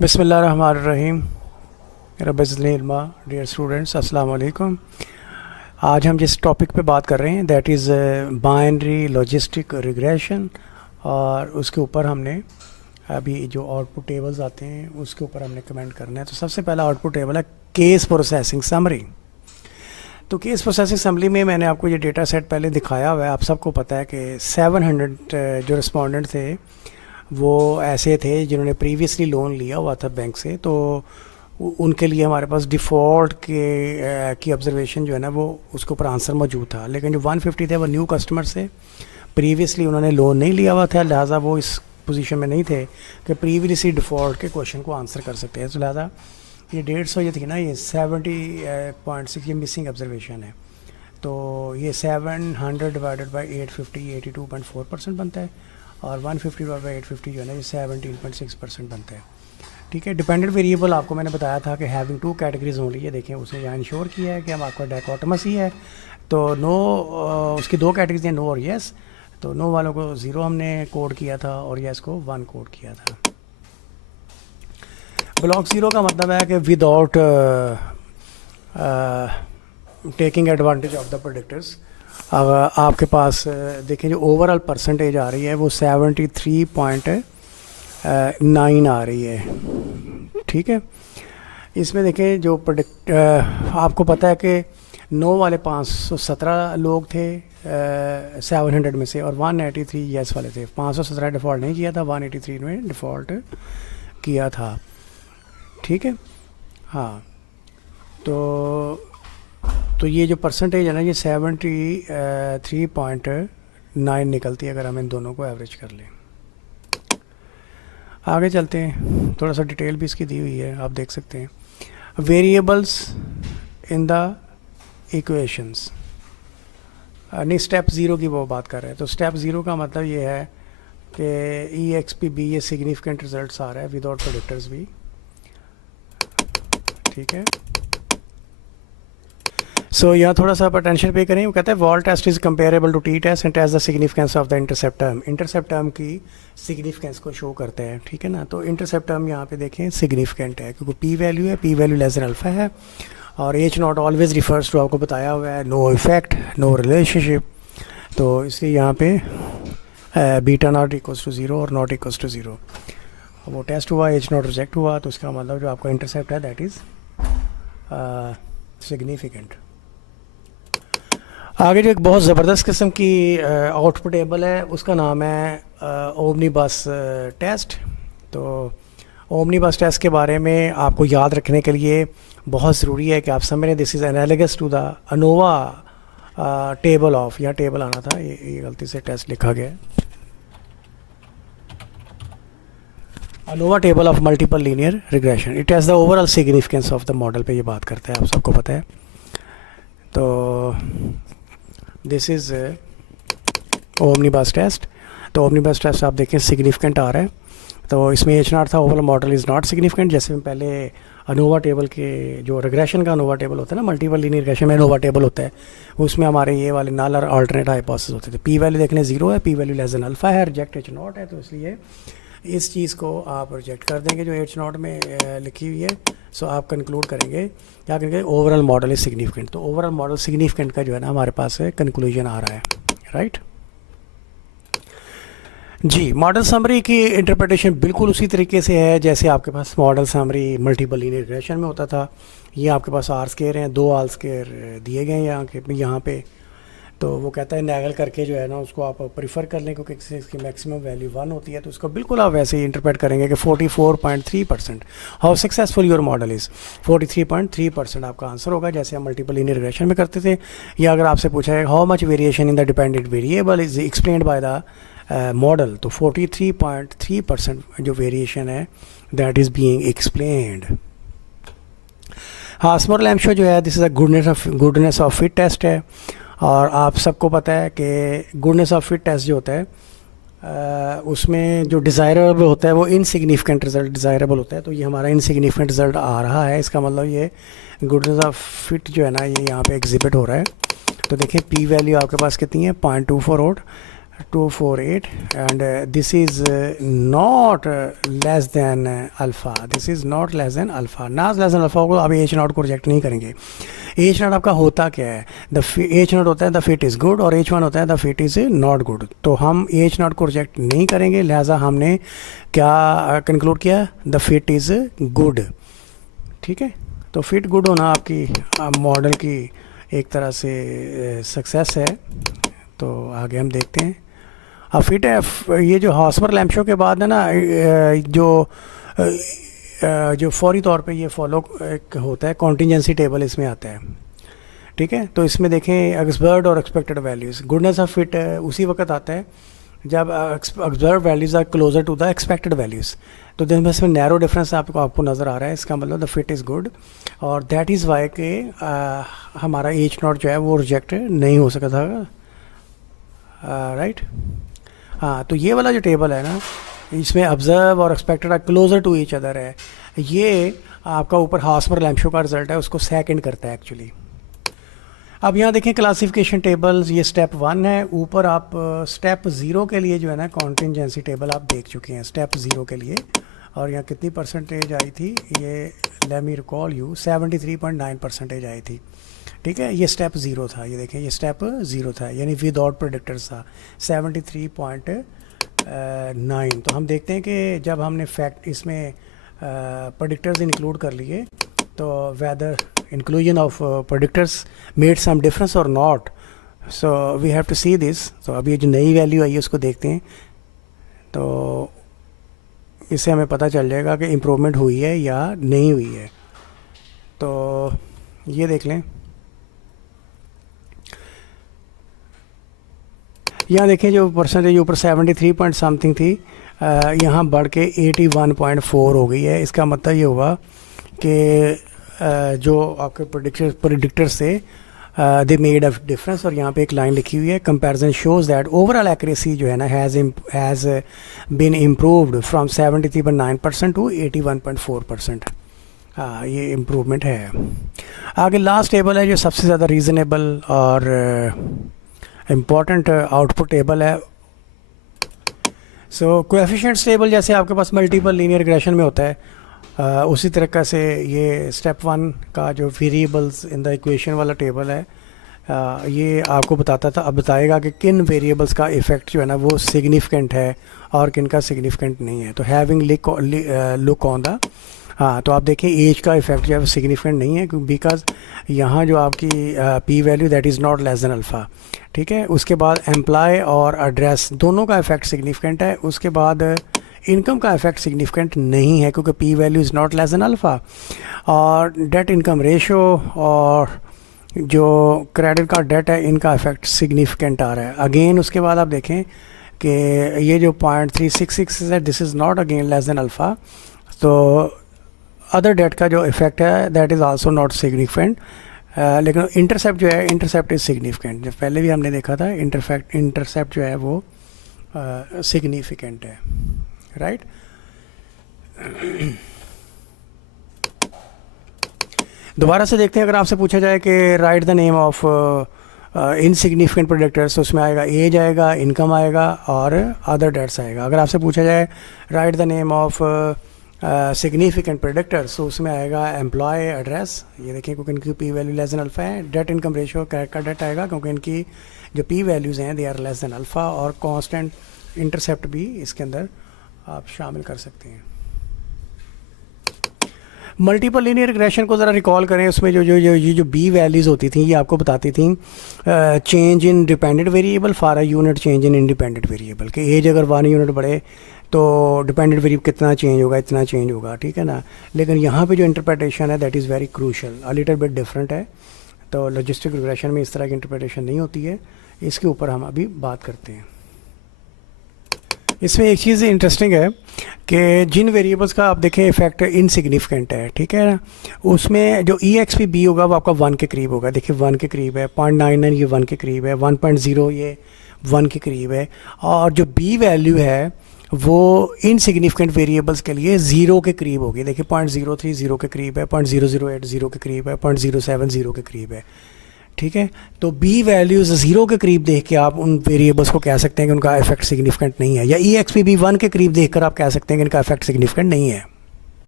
बिस्मिल्लाहिर्रहमानिर्रहीम। रब्बिज़िदनी dear students, अस्सलाम वालेकुम। आज हम जिस टॉपिक पे बात कर रहे हैं that is binary logistic regression, और उसके ऊपर हमने अभी जो आउटपुट टेबल्स आते हैं उसके ऊपर हमने कमेंट करना है। तो सबसे पहला आउटपुट टेबल है केस प्रोसेसिंग समरी। तो केस प्रोसेसिंग समरी में मैंने आपको ये डेटा सेट पहले दिखाया हुआ है। आप सबको पता है कि 700 जो रिस्पोंडेंट थे वो ऐसे थे जिन्होंने प्रीवियसली लोन लिया हुआ था बैंक से। तो उनके लिए हमारे पास डिफ़ॉल्ट की ऑब्जर्वेशन जो है ना वो उसके ऊपर आंसर मौजूद था। लेकिन जो 150 थे वो न्यू कस्टमर से, प्रीवियसली उन्होंने लोन नहीं लिया हुआ था, लिहाजा वो इस पोजीशन में नहीं थे कि प्रीवियसली डिफ़ॉल्ट के क्वेश्चन को आंसर कर सकते हैं। तो लिहाजा ये 150 ये थी ना, ये 70.6 ये मिसिंग ऑब्जर्वेशन है। तो ये 700 डिवाइडेड बाई 850 82.4% बनता है, और 150 डिवाइड बाई 850 जो है ना ये 17.6% बनता है। ठीक है। डिपेंडेंट वेरिएबल आपको मैंने बताया था कि हैविंग 2 कैटेगरीज ओनली है। देखें उसने यहाँ इंश्योर किया है कि हम आपका डायकोटमस ही है, तो नो उसकी 2 कैटेगरीज हैं, नो और येस। तो नो वालों को 0 हमने कोड किया था और येस को 1 कोड किया था। ब्लॉक 0 का मतलब है कि without taking advantage of the predictors. आपके पास देखें जो ओवरऑल परसेंटेज आ रही है वो 73.9 आ रही है। ठीक है। इसमें देखें जो प्रोडक्ट आपको पता है कि नो वाले 517 लोग थे 700 में से, और 183 येस वाले थे। 517 डिफ़ॉल्ट नहीं किया था, 183 में डिफ़ॉल्ट किया था। ठीक है। हाँ, तो ये जो परसेंटेज है ना ये 73.9 निकलती है अगर हम इन दोनों को एवरेज कर लें। आगे चलते हैं, थोड़ा सा डिटेल भी इसकी दी हुई है, आप देख सकते हैं। वेरिएबल्स इन द इक्वेशंस, नहीं स्टेप 0 की वो बात कर रहे हैं। तो स्टेप 0 का मतलब ये है कि EXP B ये सिग्निफिकेंट रिजल्ट्स आ रहा है विदाउट प्रेडिक्टर्स भी। ठीक है। सो यहाँ थोड़ा सा पोटेंशियल पे करें। वो कहता है Wald test is comparable to t test and test the significance of the intercept term. Intercept term की सिग्निफिकेंस को शो करते हैं। ठीक है ना। तो इंटरसेप्ट टर्म यहाँ पे देखें सिग्निफिकेंट है क्योंकि पी वैल्यू है, p value less than alpha है, और H naught always refers to, आपको बताया हुआ है, नो इफेक्ट नो रिलेशनशिप। तो इसलिए यहाँ पे बीटा नॉट इक्वल्स टू 0 और नॉट इक्वल्स टू 0। वो टेस्ट हुआ, एच नॉट रिजेक्ट हुआ, तो इसका मतलब जो आपका इंटरसेप्ट है दैट इज़ सिग्निफिकेंट। आगे जो एक बहुत ज़बरदस्त किस्म की आउटपुट टेबल है उसका नाम है ओमनीबस टेस्ट। तो ओमनीबस टेस्ट के बारे में आपको याद रखने के लिए बहुत ज़रूरी है कि आप समझें this is analogous to the ANOVA table of, यहाँ टेबल आना था, ये गलती से टेस्ट लिखा गया है। ANOVA table of multiple linear regression, it has the overall significance of the model पे ये बात करता है, आप सबको पता है। तो दिस इज़ ओमनीबस टेस्ट। तो ओमनीबस टेस्ट आप देखें सिग्निफिकेंट आ रहा है। तो इसमें एच नॉट था, overall model is not significant. जैसे हम पहले अनोवा टेबल के जो रिग्रेशन का अनोवा टेबल होता है ना, मल्टीपल लीनियर रिग्रेशन में अनोवा टेबल होता है, उसमें हमारे ये वाले नल और अल्टरनेट हाइपोथेसिस होते थे। पी वैल्यू देखने 0 है, p value less than alpha है, रिजेक्ट एच नॉट है, तो इसलिए इस चीज़ को आप रिजेक्ट कर देंगे जो एच नॉट में लिखी हुई है। सो आप कंक्लूड करेंगे, क्या करेंगे, ओवरऑल मॉडल इज़ सिग्निफिकेंट। तो ओवरऑल मॉडल सिग्निफिकेंट का जो है ना हमारे पास कंक्लूजन आ रहा है, राइट। जी, मॉडल समरी की इंटरप्रिटेशन बिल्कुल उसी तरीके से है जैसे आपके पास model summary multiple linear regression में होता था। ये आपके पास आर स्केयर हैं, 2 आर स्केयर दिए गए हैं यहाँ पे। तो वो कहता है नैगल करके जो है ना उसको आप प्रीफर कर लें क्योंकि इसकी मैक्सिमम वैल्यू 1 होती है। तो उसको बिल्कुल आप वैसे ही इंटरप्रेट करेंगे कि 44.3%। How successful your model is, 43.3% आपका आंसर होगा, जैसे हम मल्टीपल लीनियर रिग्रेशन में करते थे। या अगर आपसे पूछा है how much variation in the dependent variable is explained by the model, तो 43.3% जो वेरिएशन है that is being explained. Hosmer Lemeshow जो है this is a goodness of fit test है। और आप सबको पता है कि गुडनेस ऑफ फिट टेस्ट जो होता है उसमें जो डिज़ायरेबल होता है वो इनसिग्निफिकेंट रिजल्ट डिज़ायरेबल होता है। तो ये हमारा इनसिग्निफिकेंट रिजल्ट आ रहा है, इसका मतलब ये गुडनेस ऑफ फिट जो है ना ये यहाँ पे एग्जिबिट हो रहा है। तो देखिए पी वैल्यू आपके पास कितनी है, 0.24 और 248 and this is not less than alpha, this is not less than alpha. ना लेस देन अल्फ़ा होगा, आप एच नॉट को रिजेक्ट नहीं करेंगे। एच नॉट आपका होता क्या है, एच नॉट होता है द फिट इज़ गुड और एच वन होता है the fit is not good. तो हम एच नॉट को रिजेक्ट नहीं करेंगे, लिहाजा हमने क्या कंक्लूड किया, द फिट इज़ गुड। ठीक है, तो फिट गुड होना आपकी मॉडल की एक तरह से सक्सेस है। तो आगे हम देखते हैं। अब फिट है, ये जो हॉस्पर लैम्पशो के बाद है ना, जो फौरी तौर पे ये फॉलो एक होता है कॉन्टीजेंसी टेबल इसमें आता है। ठीक है, तो इसमें देखें एक्सबर्ड और expected values, goodness of fit उसी वक्त आता है जब observe values are closer to the expected values. तो इसमें नैरो डिफरेंस आपको नज़र आ रहा है, इसका मतलब द फिट इज़ गुड और दैट इज़ वाई के हमारा एच नॉट जो है वो रिजेक्ट नहीं हो सका था। राइट, हाँ, तो ये वाला जो टेबल है ना, इसमें ऑब्जर्व और expected closer to each other है, ये आपका ऊपर हॉस्पर लैम्पशो का रिजल्ट है, उसको सेकंड करता है एक्चुअली। अब यहाँ देखें क्लासिफिकेशन टेबल्स, ये स्टेप 1 है। ऊपर आप स्टेप 0 के लिए जो है ना कॉन्टिजेंसी टेबल आप देख चुके हैं स्टेप 0 के लिए, और यहाँ कितनी परसेंटेज आई थी, ये लेट मी रिकॉल यू 73.9% आई थी। ठीक है, ये स्टेप 0 था, ये देखें ये स्टेप 0 था, यानी विदाउट प्रेडिक्टर्स था 73.9। तो हम देखते हैं कि जब हमने फैक्ट इसमें प्रेडिक्टर्स इंक्लूड कर लिए तो weather inclusion of predictors made some difference or not, so we have to see this। तो अभी ये जो नई वैल्यू आई है उसको देखते हैं, तो इससे हमें पता चल जाएगा कि इम्प्रूवमेंट हुई है या नहीं हुई है। तो ये देख लें, यहाँ देखें जो परसेंटेज ऊपर 73 पॉइंट समथिंग थी, यहाँ बढ़ के 81.4 हो गई है। इसका मतलब ये हुआ कि जो आपके प्रेडिक्टर्स थे दे मेड अ डिफरेंस, और यहाँ पे एक लाइन लिखी हुई है, comparison shows that overall accuracy जो है ना has been improved from 73.9% to 81.4%। हाँ, ये इम्प्रूवमेंट है। आगे लास्ट टेबल है जो सबसे ज़्यादा रीज़नेबल और इम्पॉर्टेंट आउटपुट टेबल है। सो कोएफिशिएंट्स टेबल जैसे आपके पास मल्टीपल लीनियर रिग्रेशन में होता है, उसी तरीक़ा से ये स्टेप 1 का जो वेरिएबल्स इन द इक्वेशन वाला टेबल है, ये आपको बताता था, अब बताएगा कि किन वेरिएबल्स का इफ़ेक्ट जो है ना वो सिग्निफिकेंट है और किन का सिग्निफिकेंट नहीं है। तो हैविंग लुक ऑन द, हाँ, तो आप देखें एज का इफ़ेक्ट जो है वो सिग्निफिकेंट नहीं है, बिकॉज यहाँ जो आपकी P value that is not less than alpha. ठीक है, उसके बाद एम्प्लॉय और एड्रेस दोनों का इफ़ेक्ट सिग्निफिकेंट है। उसके बाद इनकम का इफेक्ट सिग्निफिकेंट नहीं है क्योंकि p value is not less than alpha, और डेट इनकम रेशो और जो क्रेडिट कार्ड डेट है इनका इफेक्ट सिग्निफिकेंट आ रहा है। अगेन उसके बाद आप देखें कि ये जो 0.366 है this is not again less than alpha, तो अदर डेट का जो इफेक्ट है that is also not significant, लेकिन इंटरसेप्ट जो है इंटरसेप्ट इज़ सिग्निफिकेंट। जब पहले भी हमने देखा था इंटरसेप्ट जो है वो सिग्निफिकेंट है। राइट, दोबारा से देखते हैं। अगर आपसे पूछा जाए कि right the name of insignificant predictors, तो उसमें आएगा एज आएगा, इनकम आएगा और अदर डेट्स आएगा। अगर आपसे पूछा जाए write the name of significant predictors, तो उसमें आएगा एम्प्लॉय, एड्रेस, ये देखिए क्योंकि इनकी p value less than alpha है। Debt income ratio credit card debt आएगा क्योंकि इनकी जो पी वैल्यूज़ हैं they are less than alpha, और कांस्टेंट इंटरसेप्ट भी इसके अंदर आप शामिल कर सकते हैं। मल्टीपल लीनियर रिग्रेशन को ज़रा रिकॉल करें, उसमें जो बी वैल्यूज़ होती थी ये आपको बताती थी change in dependent variable for a unit change in independent variable, कि एज अगर 1 यूनिट बढ़े तो डिपेंडेंट वेरिएबल कितना चेंज होगा, इतना चेंज होगा। ठीक है ना, लेकिन यहाँ पे जो इंटरप्रिटेशन है that is very crucial, a little bit different है। तो लॉजिस्टिक रिग्रेशन में इस तरह की इंटरप्रिटेशन नहीं होती है, इसके ऊपर हम अभी बात करते हैं। इसमें एक चीज़ इंटरेस्टिंग है कि जिन वेरिएबल्स का आप देखें इफेक्ट इनसिग्निफिकेंट है, ठीक है ना, उसमें जो EXP होगा वो आपका 1 के करीब होगा। देखिए 1 के करीब है, 0.99 ये 1 के करीब है, 1.0 ये 1 के करीब है, और जो बी वैल्यू है वो इनसिग्निफिकेंट वेरिएबल्स के लिए 0 के करीब होगी। देखिए 0.03 0 के करीब है, 0.008 0 के करीब है, 0.070 के करीब है। ठीक है। तो बी वैल्यूज़ ज़ीरो के करीब देख के आप उन वेरिएबल्स को कह सकते हैं कि उनका इफेक्ट सिग्निफिकेंट नहीं है, या ई एक्स पी बी वन के करीब देख कर आप कह सकते हैं कि इनका इफेक्ट सिग्निफिकेंट नहीं है।